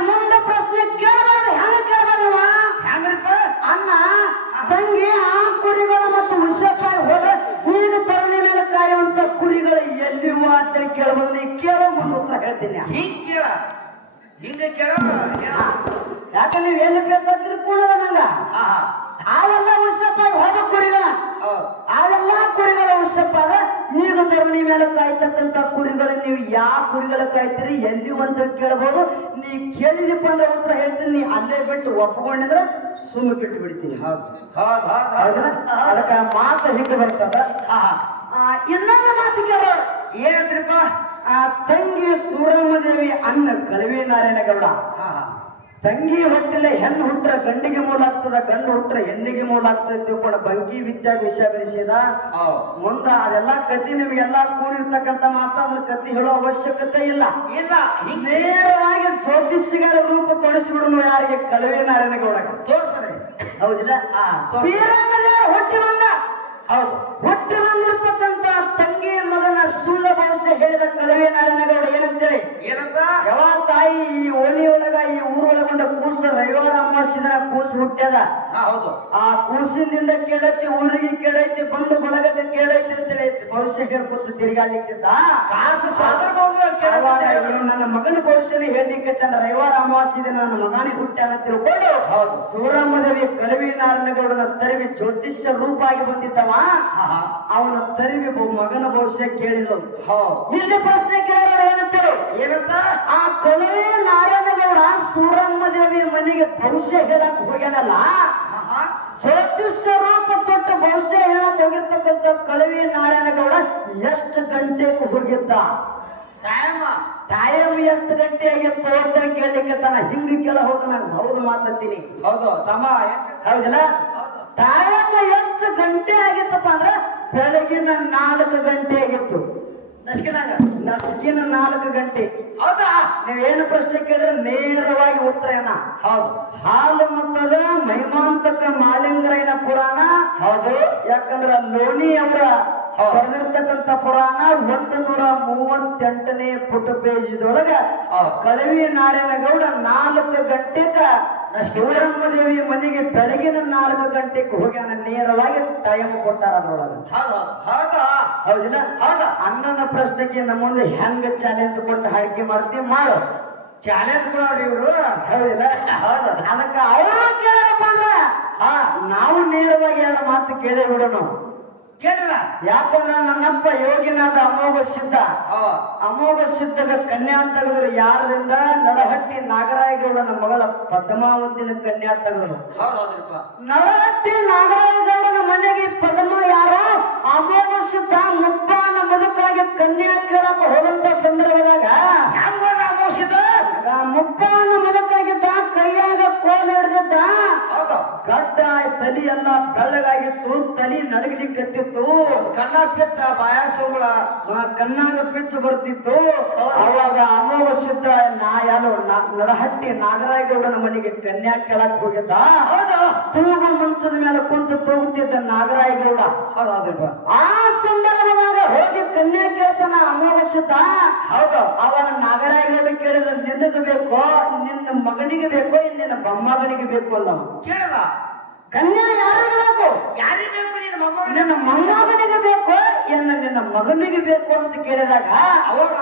ಮುಂದೆ ಪ್ರಶ್ನೆ ಕೇಳಬಾರ್ದು ಹೆಂಗ ಕೇಳಬಾರ್ದು ಹೆಂಗ್ರಿಪ್ಪ ಅನ್ನ ತಂಗಿ ಆ ಕುರಿಗಳು ಮತ್ತು ಉಷಪ್ಪಾಗಿ ಹೋದ್ರೆ ನೀನು ತರಲಿ ಮೇಲೆ ಕಾಯುವಂತ ಕುರಿಗಳು ಎಲ್ಲಿ ಮಾತ್ರ ಕೇಳಬಹುದು ನೀ ಕೇಳೋ ಮುಂದೆ ಉತ್ತರ ಹೇಳ್ತೀನಿ. ಹಿಂಗ್ ಕೇಳ. ಹಿಂಗ ಕೇಳ? ಯಾಕಂದ್ರೆ ನೀವು ಎಲ್ಲಿ ಬೇಕು ತಿಳ್ಕೊಳ್ಳೋದ ನಂಗ. ಹಾ. ಅವೆಲ್ಲ ಉಷಪ್ಪಾಗಿ ಹೋದ ಕುರಿಗಳ. ಅವೆಲ್ಲ ಕುರಿಗಳ ಅದ ಈಗ ಧರಣಿ ಮೇಲೆ ಕಾಯ್ತಕ್ಕಂತ ಕುರಿಗಳು. ನೀವು ಯಾವ ಕುರಿಗಳ ಕಾಯ್ತೀರಿ ಎಲ್ಲಿ ಅಂತ ಕೇಳಬಹುದು ನೀ ಕೇಳಿದಪ್ಪ ಅಂದ್ರೆ ಉತ್ತರ ಹೇಳ್ತೀನಿ. ನೀ ಅಲ್ಲೇ ಬಿಟ್ಟು ಒಪ್ಕೊಂಡಿದ್ರೆ ಸುಮ್ಮನೆ ಬಿಟ್ಟು ಬಿಡ್ತೀನಿ ಅದಕ್ಕೆ ಮಾತು ಹಿಂಗೆ ಬರ್ತದ. ಇನ್ನೊಂದು ಮಾತು ಕೇಳ ಏನಂದ್ರಿಪ್ಪ? ಆ ತಂಗಿ ಸೂರಮ್ಮದೇವಿ ಅನ್ನ ಕಳವಿ ನಾರಾಯಣಗೌಡ ತಂಗಿ ಹೊಟ್ಟಲೆ ಹೆಣ್ಣು ಹುಟ್ಟ್ರ ಗಂಡಿಗೆ ಮೂಲ ಆಗ್ತದ ಗಂಡು ಹುಟ್ಟ್ರ ಹೆಣ್ಣಿಗೆ ಮೂಲ ಆಗ್ತದೆ ತಿಳ್ಕೊಂಡ ಬಂಕಿ ವಿದ್ಯಾ ವಿಷಯ ಬೆಳೆಸಿದ ಮುಂದ ಅದೆಲ್ಲ ಕತಿ ನಿಮ್ಗೆಲ್ಲ ಕೂಡಿರ್ತಕ್ಕಂತ ಮಾತು ಅದ್ರ ಕತಿ ಹೇಳೋ ಅವಶ್ಯಕತೆ ಇಲ್ಲ. ಇಲ್ಲ. ನೇರವಾಗಿ ಜ್ಯೋತಿಷಿಗರ ರೂಪ ತೊಡಸಿಬಿಡನು ಯಾರಿಗೆ? ಕಳವೆ ನಾರಾಯಣಗೌಡ ತೋರ್ಸ್ರಿ. ಹೌದಿಲ್ಲ? ಹೊಟ್ಟಿ ಬಂದ. ಹೌದು. ಹುಟ್ಟಿ ಬಂದಿರತಕ್ಕಂತ ತಂಗಿ ಮಗನ ಸುಳ್ಳ ಭವಿಷ್ಯ ಹೇಳಿದ ಕಳವೆ ನಾರಾಯಣಗೌಡ ಏನಂತೇಳಿ? ಏನಂತ? ಯಾವ ತಾಯಿ ಈ ಓಲಿಯೊಳಗ ಒಳಗ ಈ ರವಿವಾರ ಅಮಾವಾಸ್ಯದ ಕೂಸು ಹುಟ್ಟ್ಯದ ಹಾ ಹೌದು. ಆ ಕೂಸಿನಿಂದ ಕೇಳೈತಿ ಊರಿಗೆ ಕೇಳೈತಿ ಬಂದು ಬಳಗದ ಕೇಳೈತಿ ಅಂತ ಹೇಳೈತಿ ಭವಿಷ್ಯ ಹೇಳ್ಕೊತ ತಿರುಗಾಲಿಕ್ಕಿದ್ದ ಕಾಸು ನನ್ನ ಮಗನ ಭವಿಷ್ಯನ ಹೇಳಲಿಕ್ಕೆ ತನ್ನ ರವಿವಾರ ಅಮಾವಾಸ್ಯದ ನನ್ನ ಮಗಾನಿ ಹುಟ್ಟ ಅಂತ ತಿಳ್ಕೊಂಡು ಹೌದು. ಸೂರಮ್ಮದೇವಿ ಕಳವಿ ನಾರಾಯಣಗೌಡನ ತರಿವಿ ಜ್ಯೋತಿಷ್ಯ ರೂಪ ಆಗಿ ಬಂದಿದ್ದವ? ಅವನ ತರಿವಿ ಮಗನ ಭವಿಷ್ಯ ಕೇಳಿದ್ಲು ಇಲ್ಲಿ ಪ್ರಶ್ನೆ ಕೇಳೋರು ಏನಂತೇಳಿ? ಏನಂತ? ಆ ಕಳವಿ ನಾರಾಯಣಗೌಡ ಸೂರಮ್ಮದೇವಿ ಮನೆಗೆ ಭವಿಷ್ಯ ಹೇಳಕ್ ಹೋಗ್ಯಾನಲ್ಲ? ಜ್ಯೋತಿಷ್ಯ ರೂಪ ತೊಟ್ಟು ಭವಿಷ್ಯ ಹೇಳಕ್ ಹೋಗಿರ್ತಕ್ಕಂಥ ಕಳವಿ ನಾರಾಯಣಗೌಡ ಎಷ್ಟು ಗಂಟೆಗೆ ಹೋಗಿದ್ದ ಟೈಮ್ ಟೈಮ್ ಎಷ್ಟು ಗಂಟೆ ಆಗಿತ್ತು ಅಂತ ಕೇಳಲಿಕ್ಕೆ ತನ ಹಿಂಗ ಕೇಳ ಹೋದ ನಾನು ಹೌದು ಮಾತಾಡ್ತೀನಿ ಹೌದು ತಮ್ಮ ಹೌದಿಲ್ಲ? ಹೌದು. ಟೈಮ್ ಎಷ್ಟು ಗಂಟೆ ಆಗಿತ್ತಪ್ಪ ಅಂದ್ರೆ ಬೆಳಗಿನ ನಾಲ್ಕು ಗಂಟೆ ಆಗಿತ್ತು. ನಸ್ಕಿನ ನಾಲ್ಕು ಗಂಟೆ. ಹೌದಾ? ನೀವೇನು ಪ್ರಶ್ನೆ ಕೇಳಿದ್ರೆ ನೇರವಾಗಿ ಉತ್ತರ ಏನ ಹೌದು. ಹಾಲು ಮತ್ತದ ಮೈಮಾಂತಕ ಮಾಲಿಂಗರಾಯನ ಪುರಾಣ. ಹೌದು. ಯಾಕಂದ್ರೆ ನೋನಿ ಅವರ ಬರೆದಿರ್ತಕ್ಕಂಥ ಪುರಾಣ ಒಂದು ನೂರ ಮೂವತ್ತೆಂಟನೇ ಪುಟ ಪೇಜದೊಳಗ ಕಳವಿ ನಾರಾಯಣಗೌಡ ನಾಲ್ಕು ಗಂಟೆಕ ಶಿವರಮ್ಮ ದೇವಿ ಮನೆಗೆ ಬೆಳಗಿನ ನಾಲ್ಕು ಗಂಟೆಗೆ ಹೋಗ್ಯಾನ ನೇರವಾಗಿ ಟೈಮ್ ಕೊಟ್ಟಾರ ಅದ್ರೊಳಗೆ. ಹೌದು ಹೌದಾ ಹೌದಿಲ್ಲ? ಹೌದ ಅಣ್ಣನ ಪ್ರಶ್ನೆಗೆ ನಮ್ಮ ಮುಂದೆ ಹೆಂಗ ಚಾಲೆಂಜ್ ಕೊಟ್ಟು ಹಾಡಿಕೆ ಮಾಡ್ತೀವಿ ಮಾಡು. ಚಾಲೆಂಜ್ ಕೊಡೋರು ಇವರು? ಹೌದಿಲ್ಲ? ಹೌದು. ಅದಕ್ಕ ಅವರು ಕೇಳಪ್ಪ ಅಂದ್ರ ಹಾ ನಾವು ನೇರವಾಗಿ ಎರಡು ಮಾತು ಕೇಳೇ ಬಿಡೋಣ. ಕೇಳಿಲ್ಲ ಯಾಕಂದ್ರ ನನ್ನಪ್ಪ ಯೋಗಿನಾಥ ಅಮೋಘ ಸಿದ್ಧ. ಅಮೋಘ ಸಿದ್ಧದ ಕನ್ಯಾ ತೆಗೆದ್ರು ಯಾರದಿಂದ? ನಡಹಟ್ಟಿ ನಾಗರಾಯಗೌಡನ ಮಗಳ ಪದ್ಮಾವತಿನ ಕನ್ಯಾ ತೆಗೆದ್ರು. ನಡಹಟ್ಟಿ ನಾಗರಾಯಗೌಡನ ಮನೆಗೆ ಪದ್ಮ ಯಾರು? ಅಮೋಘ ಸಿದ್ಧ ಮುಪ್ಪಾನ ಮುದುಕಾಗಿ ಕನ್ಯಾ ಕೇಳಕ ಹೋದಂತ ಸಂದರ್ಭದಾಗ. ಹೆಂಗ ಅಮೋಷಿದ ಆ ಮುಪ್ಪಾನ ಮುದುಕಾಗಿದ್ದ ಕೈಯಾಗ ಕೋಲ್ ಹಿಡ್ದಿದ್ದ ಹೌದು. ಗಡ್ಡ ತಲಿ ಎಲ್ಲ ಬೆಳ್ಳಗಾಗಿತ್ತು ತಲಿ ನಡಗಲಿಕ್ಕತ್ತಿತ್ತು ಕಣ್ಣ ಪಿಚ್ಚ ಬಾಯ ಸೋಗಳ ಆ ಕಣ್ಣಾಗ ಪಿಚ್ಚು ಬರ್ತಿತ್ತು. ಅವಾಗ ಅಮೋಘ ಸಿದ್ಧ ನಾ ಯಾರು ನಡಹಟ್ಟಿ ನಾಗರಾಯಗೌಡನ ಮನೆಗೆ ಕನ್ಯಾ ಕೇಳಕ್ ಹೋಗಿದ್ದ. ಹೌದು. ತೂಗು ಮಂಚದ ಮೇಲೆ ಕುಂತು ತೂಗುತ್ತಿದ್ದ ಹೌದಪ್ಪ ಆ ಸಂದರ್ಭದಾಗ ಹೋಗಿ ಕನ್ಯಾ ಕೇಳ್ತಾನ ಅಮಾವಾಸ್ಯದ? ಹೌದು. ಅವನ ನಾಗರಾಜಗೌಡ ಕೇಳಿದ ನಿನ್ನದು ಬೇಕೋ? ನಿನ್ನ ಮಗನಿಗೆ ಬೇಕೋ? ಇಲ್ಲಿನ ನಿನ್ನ ಮೊಮ್ಮಗನಿಗೆ ಬೇಕು ಅಲ್ಲ ಕೇಳಲ್ಲ. ಕನ್ಯಾ ಯಾರಿಗೆ ಬೇಕು? ಯಾರಿಗೆ ಬೇಕು ನಿನ್ನ ಮೊಮ್ಮಗ ನಿನ್ನ ಮೊಮ್ಮಗನಿಗೆ ಬೇಕು ಎನ್ನ ನಿನ್ನ ಮಗನಿಗೆ ಬೇಕು ಅಂತ ಕೇಳಿದಾಗ ಅವಾಗ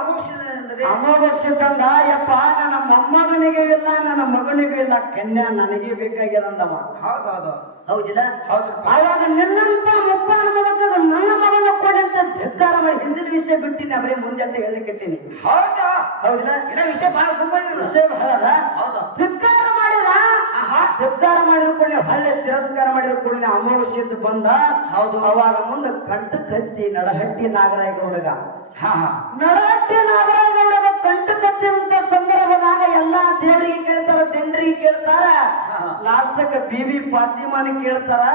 ಅಂದರೆ ಅಮಾವಾಸ್ಯೆ ತಂದ ಯಪ್ಪ ನನ್ನ ಮೊಮ್ಮಗನಿಗೆ ಇಲ್ಲ ನನ್ನ ಮಗನಿಗೆ ಇಲ್ಲ ಕನ್ಯಾ ನನಗೆ ಬೇಕಾಗಿರಂದವ. ಹೌದೌದು. ಹೌದು ಹೌದಿಲ್ಲ? ಹೌದು ಆವಾಗ ನಿನ್ನಂತ ಮುಪ್ಪನ ಮಗದ ನನ್ನ ಮಗನ ಕೊಡಿ ಅಂತ ಧಿಕ್ಕಾರ ಮಾಡಿ ಹಿಂದಿನ ವಿಷಯ ಬಿಟ್ಟಿನಿ ಅವರೇ ಮುಂದೆ ಅಂತ ಹೇಳಿಕತ್ತೀನಿ ಹೌದಾ? ಹೌದಿಲ್ಲ? ಇನ್ನ ವಿಷಯ ಬಹಳ. ವಿಷಯ ಬಹಳ ಧಕ್ಕ ಧಿಕ್ಕಾರ ಧಿಕ್ಕಾರ ಮಾಡಿದ ಕೂಡಲೇ ಹಳ್ಳೆ ತಿರಸ್ಕಾರ ಮಾಡಿದ ಕೂಡಲೇ ಅಮಾವಾಸ್ಯದ್ದು ಬಂದ. ಹೌದು. ಅವಾಗ ಮುಂದೆ ಕಂಠ ಕತ್ತಿ ನಡಹಟ್ಟಿ ನಾಗರಾಯಗೌಡಗ. ಹಾ ಹಾ. ನಡಹಟ್ಟಿ ನಾಗರಾಯಗೌಡಗ ಕಂಠ ಕತ್ತಿರುವಂತ ಸಂದರ್ಭದಾಗ ಎಲ್ಲಾ ದೇವರಿಗೆ ಕೇಳ್ತಾರ ದಿಂಡ್ರಿಗೆ ಕೇಳ್ತಾರ. ಲಾಸ್ಟ್ ಬಿ ಬಿ ಫಾತಿಮಾನ ಕೇಳ್ತಾರ.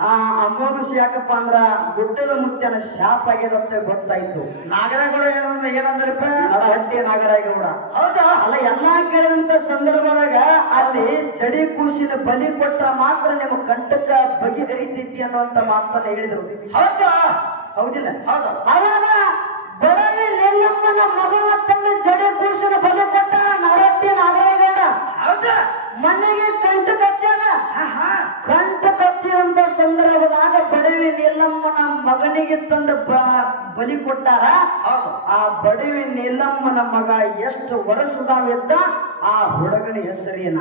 ಆ ಅಮಾವಾಸ್ಯ ಯಾಕಪ್ಪ ಅಂದ್ರ ಗುಡ್ಡದ ಮುತ್ತನ ಶಾಪ್ ಆಗ್ಯದಂತ ಗೊತ್ತಾಯ್ತು. ನಾಗರಗೌಡ ಏನಂದ್ರೆ ಏನಂದ್ರಪ್ಪ? ಹಟ್ಟಿ ನಾಗರಗೌಡ ಹೌದಾ? ಅಲ್ಲ ಎಲ್ಲಾ ಕೇಳಿದಂತ ಸಂದರ್ಭದಾಗ ಅಲ್ಲಿ ಚಡಿ ಕೂಸಿನ ಬಲಿ ಕೊಟ್ರ ಮಾತ್ರ ನಿಮ್ಮ ಕಂಠಕ್ಕ ಬಗೆಹರಿತೈತಿ ಅನ್ನುವಂತ ಮಾತನ್ನ ಹೇಳಿದ್ರು. ಹೌದಾ? ಹೌದಿಲ್ಲ. ಹೌದಾ? ಅವಾಗ ಬಡವಿ ಲಿಂಗಮ್ಮನ ಮಗನ ತಂದು ಜಡಿ ಕೂಸಿನ ಬಲಿ ಕೊಟ್ಟ ನಡಹಟ್ಟಿ ನಾಗರಗೌಡ ಹೌದಾ? ಮನೆಗೆ ಕಂಠ ಕತ್ತಿಯಲ್ಲ ಕಂಠ ಕತ್ತಿದಂತ ಸಂದರ್ಭದಾಗ ಬಡವಿ ನೀಲಮ್ಮನ ಮಗನಿಗೆ ತಂದು ಬಲಿ ಕೊಟ್ಟಾರ. ಆ ಬಡವಿ ನೀಲಮ್ಮನ ಮಗ ಎಷ್ಟು ವರ್ಷದವಿದ್ದ ಆ ಹುಡುಗನ ಹೆಸರೇನ?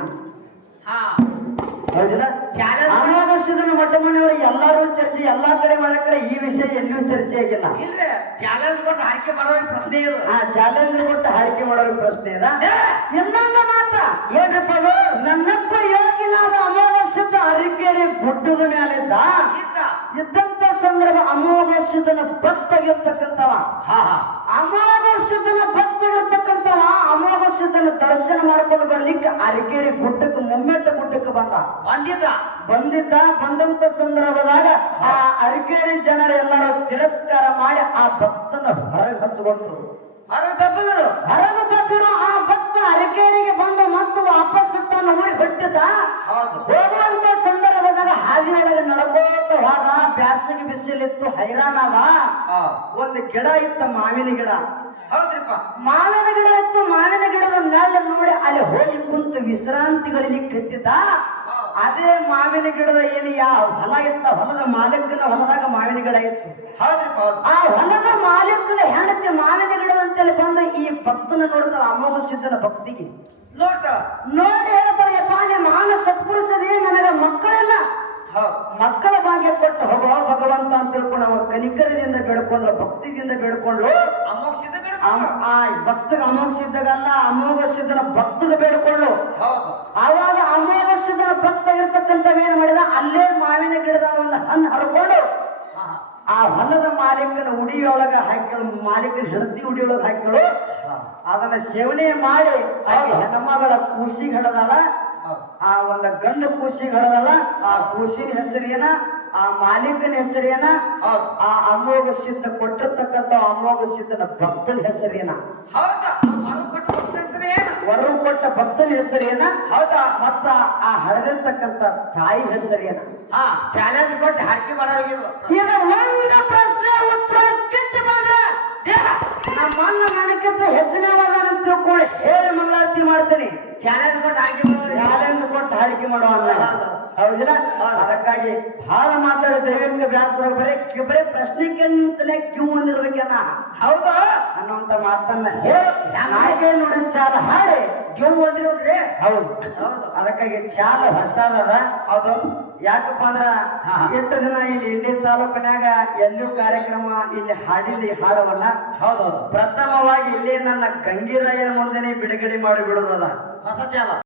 ಹಾ ಹೌದಿಲ್ಲ ಚಾಲೆಂಜ್ ಅಮಾವಾಸ್ಯದನ ಮೊಟ್ಟ ಮನೆಯವರು ಎಲ್ಲಾರು ಚರ್ಚೆ ಎಲ್ಲಾ ಕಡೆ ಮಾಡಕ್ರೆ ಈ ವಿಷಯ ಎಲ್ಲೂ ಚರ್ಚೆ ಆಗಿಲ್ಲ. ಚಾಲೆಂಜ್ ಕೊಟ್ಟು ಆಯ್ಕೆ ಮಾಡೋ ಪ್ರಶ್ನೆ ಇಲ್ಲ. ಆ ಚಾಲೆಂಜ್ ಕೊಟ್ಟು ಆಯ್ಕೆ ಮಾಡೋ ಪ್ರಶ್ನೆ ಏ, ಇನ್ನೊಂದು ಮಾತ ಏನಪ್ಪ? ನನ್ನಪ್ಪ ಯೋಗಿನಾದ ಅಮಾವಾಸ್ಯದ ಅರಿಕೆರೆ ಗುಡ್ಡದ ಮೇಲಿದ್ದ ಇದ್ದ. ಇದ್ದಂತ ಸಂದರ್ಭ ಅಮಾವಾಸ್ಯದನ ಭಕ್ತಗಿರ್ತಕ್ಕಂಥವ ಹಾ ಹಾ. ಅಮಾವಾಸ್ಯದನ ಭಕ್ತಗಿರ್ತಕ್ಕಂಥವ ಅಮಾವಾಸ್ಯದನ ದರ್ಶನ ಮಾಡ್ಕೊಂಡು ಬರ್ಲಿಕ್ಕೆ ಅರಿಕೇರಿ ಗುಡ್ಡಕ್ಕೆ ಮುಮ್ಮೆಟ್ಟ ಗುಡ್ಡಕ್ಕೆ ಬಂದ. ಬಂದಿದ್ದ. ಬಂದಿದ್ದ ಬಂದಂತ ಸಂದರ್ಭದಾಗ ಆ ಅರಿಕೇರಿ ಜನರೆಲ್ಲರೂ ತಿರಸ್ಕಾರ ಮಾಡಿ ಆ ಭಕ್ತನ ಹೊರಗೆ ಹಚ್ಕೊಂಡ್ರು. ಹೊರಗೆ ತಪ್ಪಿದ್ರು. ಹೊರಗೆ ತಪ್ಪಿರೋ ಆ ಭಕ್ತ ಅರಕೇರಿಗೆ ಬಂದು ಮತ್ತು ವಾಪಸ್ ತನ್ನ ಊರಿಗೆ ಬಿಟ್ಟಿದ್ದ ಹೋಗುವಂತ ಸಂದರ್ಭದಾಗ ಹಾದಿಯೊಳಗೆ ನಡ್ಕೋತ ಹೋದ ಬ್ಯಾಸಿಗೆ ಬಿಸಿಲಿತ್ತು ಹೈರಾಣದ ಒಂದು ಗಿಡ ಇತ್ತ ಮಾವಿನ ಗಿಡ. ಹೌದ್ರಿಪ್ಪ. ಮಾವಿನ ಗಿಡ ಇತ್ತು ಮಾವಿನ ಗಿಡದ ಮೇಲೆ ನೋಡಿ ಅಲ್ಲಿ ಹೋಗಿ ಕುಂತು ವಿಶ್ರಾಂತಿಗಳಲ್ಲಿ ಕಟ್ಟಿದ್ದ ಅದೇ ಮಾವಿನ ಗಿಡದ ಏನು ಯಾವ ಹೊಲ ಇತ್ತ ಹೊಲದ ಮಾಲೀಕನ ಹೊಲದಾಗ ಮಾವಿನ ಗಿಡ ಇತ್ತು. ಹೌದು. ಆ ಹೊಲದ ಮಾಲೀಕನ ಹೆಂಡತಿ ಮಾವಿನ ಗಿಡ ಅಂತೇಳಿ ಬಂದು ಈ ಭಕ್ತನ ನೋಡ್ತಾರ ಅಮೋಘ ಸಿದ್ಧನ ಭಕ್ತಿಗೆ. ನೋಡ್ತಾರ ನೋಡಿ ಮಕ್ಕಳ ಭಾಗ್ಯ ಕೊಟ್ಟು ಹೋಗೋ ಭಗವಂತ ಅಂತ ತಿಳ್ಕೊಂಡು ಅವ ಕನಿಕರದಿಂದ ಬೇಡ್ಕೊಂಡ್ರು ಭಕ್ತಿಯಿಂದ ಬೇಡ್ಕೊಂಡ್ರು. ಅಮೋಕ್ಷಿತ ಆ- ಆ ಭಕ್ತಗ ಅಮೋಘ ಸಿದ್ಧಗಲ್ಲ ಅಮೋಘ ಸಿದ್ಧನ ಭಕ್ತಗ ಬೇಡ್ಕೊಳ್ಳು ಆವಾಗ ಅಮೋಘ ಸಿದ್ಧನ ಭಕ್ತ ಇರ್ತಕ್ಕಂಥ ಏನ್ ಮಾಡಿದ? ಅಲ್ಲೇ ಮಾವಿನ ಗಿಡದ ಒಂದು ಹಣ್ಣು ಹರ್ಕೊಂಡು ಆ ಹೊಲದ ಮಾಲೀಕನ ಉಡಿಯೊಳಗ ಹಾಕಿಳು ಮಾಲೀಕನ ಹೆಂಡತಿ ಉಡಿಯೊಳಗ ಹಾಕಿಳು ಅದನ್ನ ಸೇವನೆ ಮಾಡಿ ಆಕೆ ಹೆಣ್ಣಮಗಳ ಕೂಸಿಗೆ ಹಡದಾಳ ಆ ಒಂದು ಗಂಡು ಕೂಸಿಗೆ ಹಡದಲ್ಲ ಆ ಕೂಸಿನ ಹೆಸರೇನ ಆ ಮಾಲೀಕನ ಹೆಸರೇನ ಆ ಅಮೋಘ ಸಿದ್ಧ ಕೊಟ್ಟಿರ್ತಕ್ಕಂಥ ಅಮೋಘ ಸಿದ್ಧನ ಭಕ್ತನ ಹೆಸರೇನ? ವರ ಕೊಟ್ಟ ಭಕ್ತನ ಹೆಸರೇನ? ಹೌದಾ. ಮತ್ತ ಆ ಹಡದಿರ್ತಕ್ಕಂಥ ತಾಯಿ ಹೆಸರೇನ? ಹಾ ಚಾಲೆಂಜ್ ಕೊಟ್ಟು ಹಾಕಿ ಬರೋದು ಈಗ ಒಂದು ಪ್ರಶ್ನೆ ಉತ್ತರ ಕಿತ್ತು ಬಂದ್ರೆ ನಮ್ಮ ನನಗಿಂತ ಹೆಚ್ಚಿನವಲ್ಲ ಅಂತ ಕೂಡ ಹೇಳಿ ಮಂಗಳಾರತಿ ಮಾಡ್ತೀನಿ. ಚಾಲೆಂಜ್ ಕೊಟ್ಟು ಹಾಕಿ ಮಾಡೋರು ಚಾಲೆಂಜ್ ಕೊಟ್ಟು ಹಾಡಿಕೆ ಮಾಡುವ ಹೌದಿಲ್ಲ? ಅದಕ್ಕಾಗಿ ಬಹಳ ಮಾತಾಡ ದೈವಿಕ ವ್ಯಾಸರ ಬರೀ ಕಿ- ಪ್ರಶ್ನೆ ಪ್ರಶ್ನೆಕ್ಕಿಂತಲೇ ಕ್ಯೂ ಅಂದಿರ್ಬೇಕನ್ನ ಹೌದಾ. ಅನ್ನುವಂತ ಮಾತನ್ನ ಹೇಳಿ. ನಾಯಿಗೆ ನೋಡಿ ಚಾಲ ಹಾಡಿ. ಕ್ಯೂ ಓದ್ರಿ ನೋಡ್ರಿ ಹೌದು. ಹೌದು. ಅದಕ್ಕಾಗಿ ಚಾಲ ಹೊಸದ ಹೌದು. ಯಾಕಪ್ಪ ಅಂದ್ರ. ಎಷ್ಟು ದಿನ ಇಲ್ಲಿ ಇಂಡಿ ತಾಲೂಕಿನಾಗ ಎಲ್ಲೂ ಕಾರ್ಯಕ್ರಮ ಇಲ್ಲಿ ಹಾಡಿಲ್ಲ ಹಾಡವಲ್ಲ. ಹೌದು ಹೌದೌದು ಪ್ರಥಮವಾಗಿ ಇಲ್ಲಿ ನನ್ನ ಗಂಗಿರಾಯನ ಮುಂದೆನೆ ಬಿಡುಗಡೆ ಮಾಡಿ ಬಿಡೋದಲ್ಲ ಹೊಸ ಚಾಲ